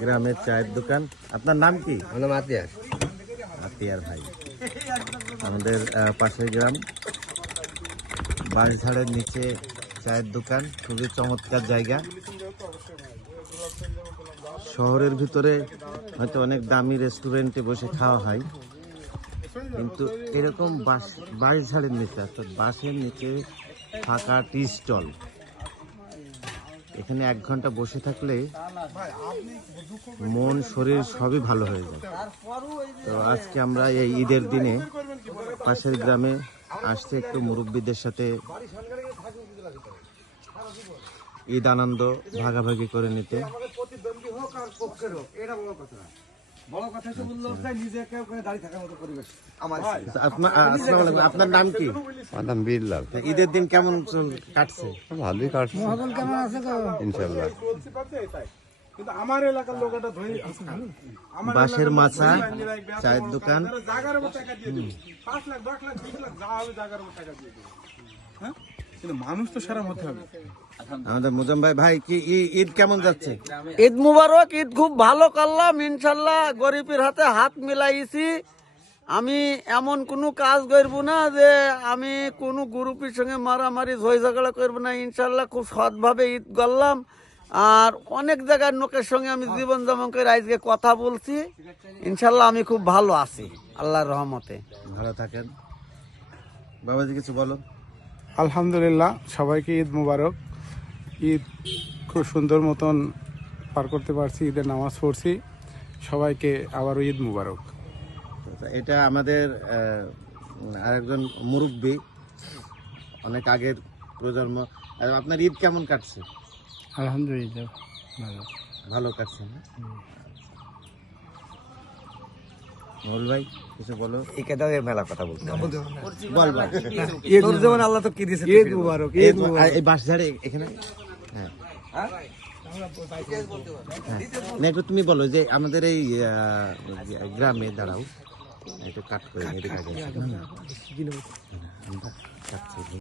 গ্রামের চায়ের দোকান। আপনার নাম কি? আমার নাম আতিয়ার। আতিয়ার ভাই। আমাদের পাশের গ্রাম। বাঁশঝাড়ের নিচে চায়ের দোকান খুবই চমৎকার জায়গা। শহরের ভিতরে হয়তো অনেক দামি রেস্টুরেন্টে বসে খাওয়া হয়। কিন্তু এরকম বাঁশ বাঁশঝাড়ের নিচে অর্থাৎ বাঁশের নিচে ফাঁকা টি স্টল এখানে এক ঘণ্টা বসে থাকলে মন, শরীর সবই ভালো হয়ে যায়। তো আজকে আমরা এই ঈদের দিনে পাশের গ্রামে আসতে একটু মুরব্বীদের সাথে ঈদ আনন্দ ভাগাভাগি করে নিতে। আপনার আসসালামু আলাইকুম। আপনার নাম কি? আমার নাম বীরলাল তা ঈদের দিন কেমন চল- কাটছে? ভালোই বাঁশের মাছা চায়ের দোকান। তারা জাগার উপর টাকা দিয়ে দেবে। পাঁচ লাখ দশ লাখ বিশ লাখ যা হবে জাগার টাকা দিয়ে দেবে। হ্যাঁ? কিন্তু মানুষ তো সেরকম হতে হবে। আমাদের মুজম ভাই ভাই কি ঈদ কেমন যাচ্ছে? ঈদ মুবারক ঈদ খুব ভালো করলাম ইনশাল্লাহ গরিবের হাতে হাত মিলাইছি। আমি এমন কোনো কাজ করব না যে আমি কোনো গ্রুপের সঙ্গে মারামারি ঝই ঝগড়া করব না ইনশাল্লাহ খুব সৎভাবে ঈদ করলাম। আর অনেক জায়গার লোকের সঙ্গে আমি জীবন যেমন করে আজকে কথা বলছি। ইনশাল্লাহ আমি খুব ভালো আছি আল্লাহর রহমতে। ভালো থাকেন। বাবাজি কিছু বলো আলহামদুলিল্লাহ সবাইকে ঈদ মুবারক। ঈদ খুব সুন্দর মতন পার করতে পারছি ঈদের নামাজ পড়ছি। সবাইকে আবারও ঈদ মুবারক। আচ্ছা, এটা আমাদের আরেকজন মুরব্বী অনেক আগের প্রজন্ম। আপনার ঈদ কেমন কাটছে? আলহামদুলিল্লাহ ভালো। ভালো কাটছে না? মহুল ভাই কিছু বলো? মেলা কথা বলতে বল বল। যেমন আল্লাহ তো কি দিয়েছে ঈদ মুবারক। এই আর এই বাঁশ ঝাড়ে এখানে? হ্যাঁ। হ্যাঁ। না, একটু তুমি বলো যে আমাদের এই গ্রামে দাঁড়াও। একটু কাট করে কাটছি।